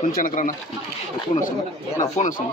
కొంచెం వెనక రా ఫోన్ వస్తుంది. నా ఫోన్ వస్తుంది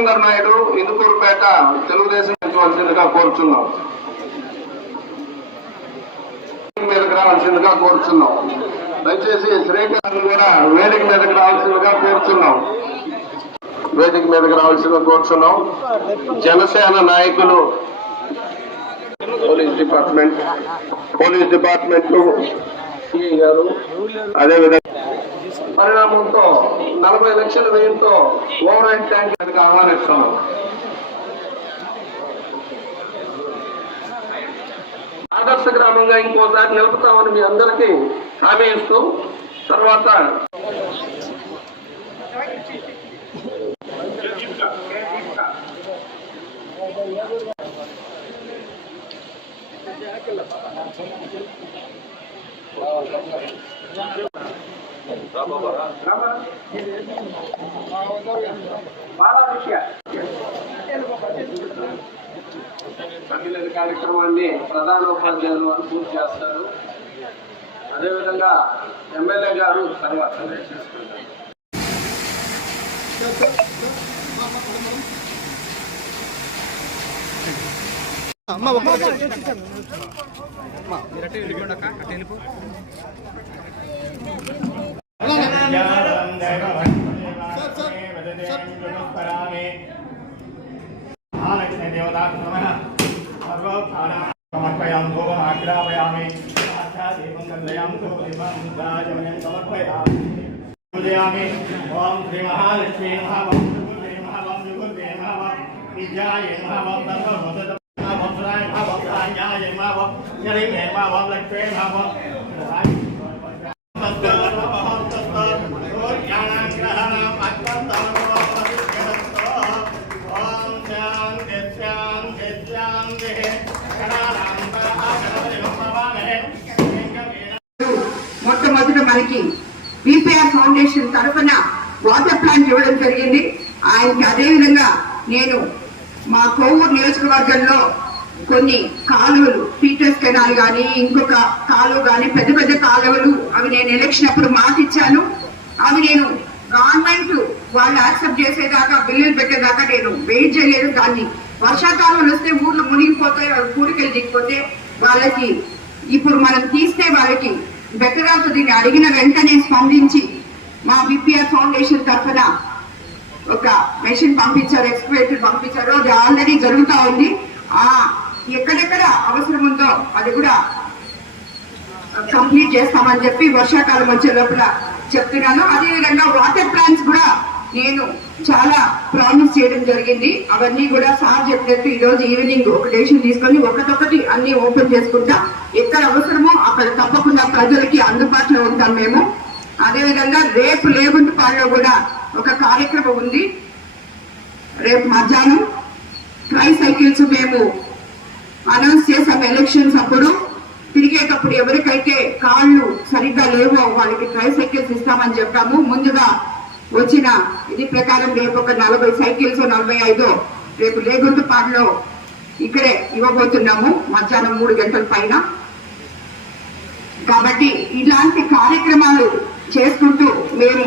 రాజేందర్ నాయుడు ఇందుకూరుపేట తెలుగుదేశం పెంచవలసిందిగా కోరుచున్నాం. మీదకి రావాల్సిందిగా కోరుచున్నాం. దయచేసి శ్రీకాంత్ కూడా వేదిక మీదకి రావాల్సిందిగా కోరుచున్నాం. వేదిక మీదకి రావాల్సిందిగా కోరుచున్నాం. జనసేన నాయకులు police department police department CI గారు అదేవిధంగా పరిణామంతో నలభై లక్షల వ్యయంతో ఓవర్ హెడ్ ట్యాంక్ ఆహ్వానిస్తున్నాం. ఆదర్శ గ్రామంగా ఇంకోసారి నిలుపుతామని మీ అందరికీ హామీ ఇస్తూ తర్వాత మహిళల కార్యక్రమాన్ని ప్రధానోపాధ్యాయులు వారు పూర్తి చేస్తారు. అదేవిధంగా ఎమ్మెల్యే గారు తర్వాత చేసుకుంటారు. ఒక్క అమ్మ ఆగ్రాపయామి దీపం కలయామి దీపం రాజమయం సమర్పయామి समर्पयाम भोग आग्रापयामे आख्यादेवं गन्दयां गोदेवं मुद्राजमयं समर्पयामि ॐ श्रीमहालक्ष्मी महावं श्रीगुर्वे महावं श्रीगुर्वे महावं विद्याय महावं तन्वभवतराय महावं राज्याय महावं श्रीमे महावं लक्ष्मे महावं మొట్టమొదట మనకి బీపీఆర్ ఫౌండేషన్ తరఫున వాటర్ ప్లాంట్ ఇవ్వడం జరిగింది. ఆయనకి అదే విధంగా నేను మా కోవూరు నియోజకవర్గంలో కొన్ని కాలువలు పీటర్స్ కెనాల్ కానీ ఇంకొక కాలువ కానీ పెద్ద పెద్ద కాలువలు అవి నేను ఎలక్షన్ అప్పుడు మాట ఇచ్చాను. అవి నేను గవర్నమెంట్ వాళ్ళు యాక్సెప్ట్ చేసేదాకా బిల్లులు పెట్టేదాకా నేను వెయిట్ చేయలేదు. దాన్ని వర్షాకాలంలో వస్తే ఊర్లు మునిగిపోతే కూడికెళ్ళి దిగిపోతే వాళ్ళకి ఇప్పుడు మనం తీస్తే వాళ్ళకి బెటర్ అవుతుంది. అడిగిన వెంటనే స్పందించి మా బిపిఆర్ ఫౌండేషన్ తరఫున ఒక మెషిన్ పంపించారు ఎక్స్కవేటర్ పంపించారు. అది ఆల్రెడీ జరుగుతూ ఉంది. ఆ ఎక్కడెక్కడ అవసరం ఉందో అది కూడా కంప్లీట్ చేస్తామని చెప్పి వర్షాకాలం వచ్చే లోపల చెప్తున్నాను అదేవిధంగా వాటర్ ప్లాంట్స్ కూడా నేను చాలా ప్రామిస్ చేయడం జరిగింది. అవన్నీ కూడా సార్ చెప్పినట్టు ఈ రోజు ఈవినింగ్ ఒక డెసిషన్ తీసుకొని ఒకటొకటి అన్ని ఓపెన్ చేసుకుంటా. ఎక్కడ అవసరమో అక్కడ తప్పకుండా ప్రజలకి అందుబాటులో ఉంటాం మేము. అదేవిధంగా రేపు లేకుంటే పాలలో కూడా ఒక కార్యక్రమం ఉంది. రేపు మధ్యాహ్నం ట్రై సైకిల్స్ మేము అనౌన్స్ చేసాం ఎలక్షన్స్ అప్పుడు. తిరిగేటప్పుడు ఎవరికైతే కాళ్ళు సరిగ్గా లేవో వాళ్ళకి ట్రై సైకిల్స్ ఇస్తామని చెప్పాము. ముందుగా వచ్చిన ఇది ప్రకారం రేపు ఒక నలభై సైకిల్స్ నలభై ఐదు రేపు లేగుంటుపాడులో ఇక్కడే ఇవ్వబోతున్నాము మధ్యాహ్నం మూడు గంటల పైన. కాబట్టి ఇలాంటి కార్యక్రమాలు చేసుకుంటూ మేము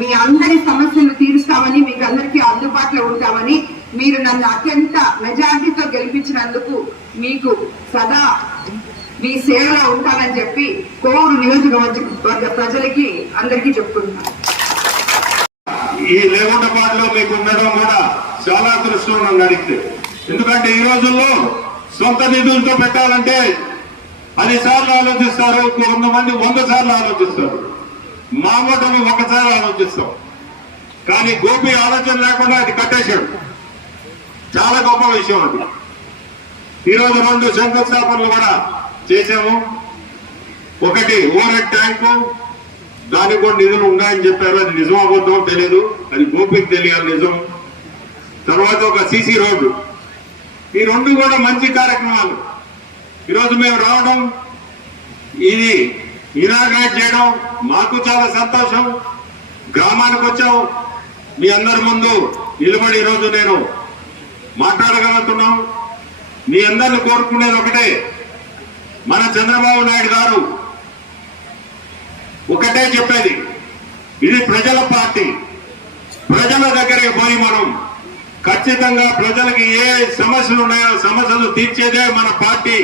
మీ అందరి సమస్యలు తీరుస్తామని మీకు అందరికీ అందుబాటులో ఉంటామని మీరు నన్ను అత్యంత మెజార్టీతో గెలిపించినందుకు మీకు సదా మీ సేవలో ఉంటానని చెప్పి కోవూరు నియోజకవర్గ ప్రజలకి అందరికీ చెప్పుకుంటున్నాను ఈ లేకుంటపాటులో మీకు ఉండడం కూడా చాలా దృష్టం నడిస్తే ఎందుకంటే ఈ రోజుల్లో సొంత నిధులతో పెట్టాలంటే పది సార్లు ఆలోచిస్తారు కొంతమంది వంద సార్లు ఆలోచిస్తారు. మా ఓటమి ఒకసారి ఆలోచిస్తాం. కానీ గోపి ఆలోచన లేకుండా అది కట్టేశాడు. చాలా గొప్ప విషయం అది. ఈరోజు రెండు శంకుస్థాపనలు కూడా చేసాము ఒకటి ఓవర్ ట్యాంకు. దానికి కూడా నిధులు ఉన్నాయని చెప్పారు. అది నిజం అబద్ధం తెలియదు అది గోపికి తెలియాలి నిజం. తర్వాత ఒక సీసీ రోడ్డు. ఈ రెండు కూడా మంచి కార్యక్రమాలు. ఈరోజు మేము రావడం ఇది ఇనాగ్రేట్ చేయడం మాకు చాలా సంతోషం. గ్రామానికి వచ్చాం. మీ అందరి ముందు నిలబడి ఈరోజు నేను మాట్లాడగలుగుతున్నాం. మీ అందరిని కోరుకునేది ఒకటే. మన చంద్రబాబు నాయుడు గారు ఒకటే చెప్పేది ఇది ప్రజల పార్టీ. ప్రజల దగ్గరికి పోయి మనం ఖచ్చితంగా ప్రజలకి ఏ సమస్యలు ఉన్నాయో సమస్యలు తీర్చేదే మన పార్టీ.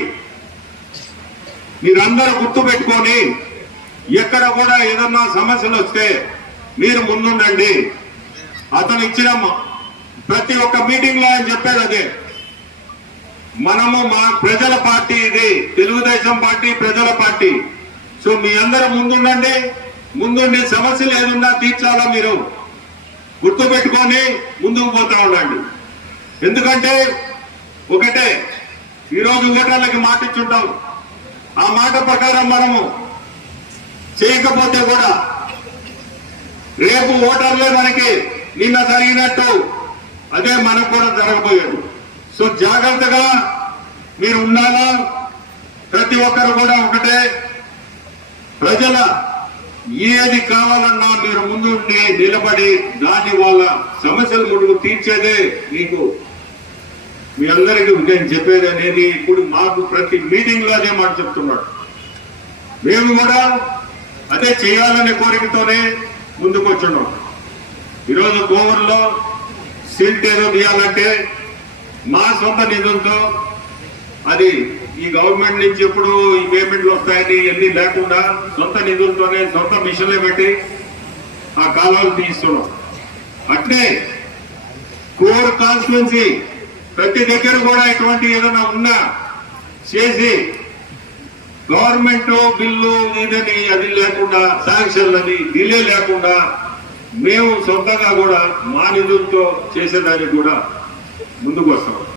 మీరందరూ గుర్తు పెట్టుకొని ఎక్కడ కూడా ఏదన్నా సమస్యలు వస్తే మీరు ముందుండండి. అతను ఇచ్చిన ప్రతి ఒక్క మీటింగ్లో ఆయన చెప్పేది అదే. మనము మా ప్రజల పార్టీ ఇది. తెలుగుదేశం పార్టీ ప్రజల పార్టీ. సో మీ అందరూ ముందుండండి. ముందుండి సమస్యలు ఏదన్నా తీర్చాలా మీరు? గుర్తుపెట్టుకొని ముందుకు పోతా ఉండండి. ఎందుకంటే ఒకటే ఈరోజు ఓటర్లకి మాట ఇచ్చుంటాం. ఆ మాట ప్రకారం మనము చేయకపోతే కూడా రేపు ఓటర్లే మనకి నిన్న జరిగినట్టు. అదే మనకు కూడా జరగబోయేది. సో జాగ్రత్తగా మీరు ఉండాలా? ప్రతి ఒక్కరు కూడా ఒకటే. ప్రజల ఏది కావాలన్నా మీరు ముందుండి నిలబడి దాని వాళ్ళ సమస్యలు ముందుకు తీర్చేదే మీకు. మీ అందరికీ నేను చెప్పేది అనేది ఇప్పుడు మాకు ప్రతి మీటింగ్లో అదే మాట చెప్తున్నాడు. మేము కూడా అదే చేయాలనే కోరికతోనే ముందుకు వచ్చున్నాం ఈరోజు గోవర్లో సీట్ ఏదో తీయాలంటే మా సొంత నిధులతో అది ఈ గవర్నమెంట్ నుంచి ఎప్పుడు ఈ పేమెంట్లు వస్తాయని ఎన్ని లేకుండా సొంత నిధులతోనే సొంత మిషన్లే పెట్టి ఆ కాలాలు తీస్తున్నాం. అట్లే కోర్ కాన్స్టిట్యున్సీ ప్రతి దగ్గర కూడా ఇటువంటి ఏదైనా ఉన్నా చేసి గవర్నమెంట్ బిల్లు ఇదని అది లేకుండా శాంక్షన్లని డిలే లేకుండా మేము సొంతంగా కూడా మా నిధులతో చేసేదానికి కూడా ముందుకు వస్తాం.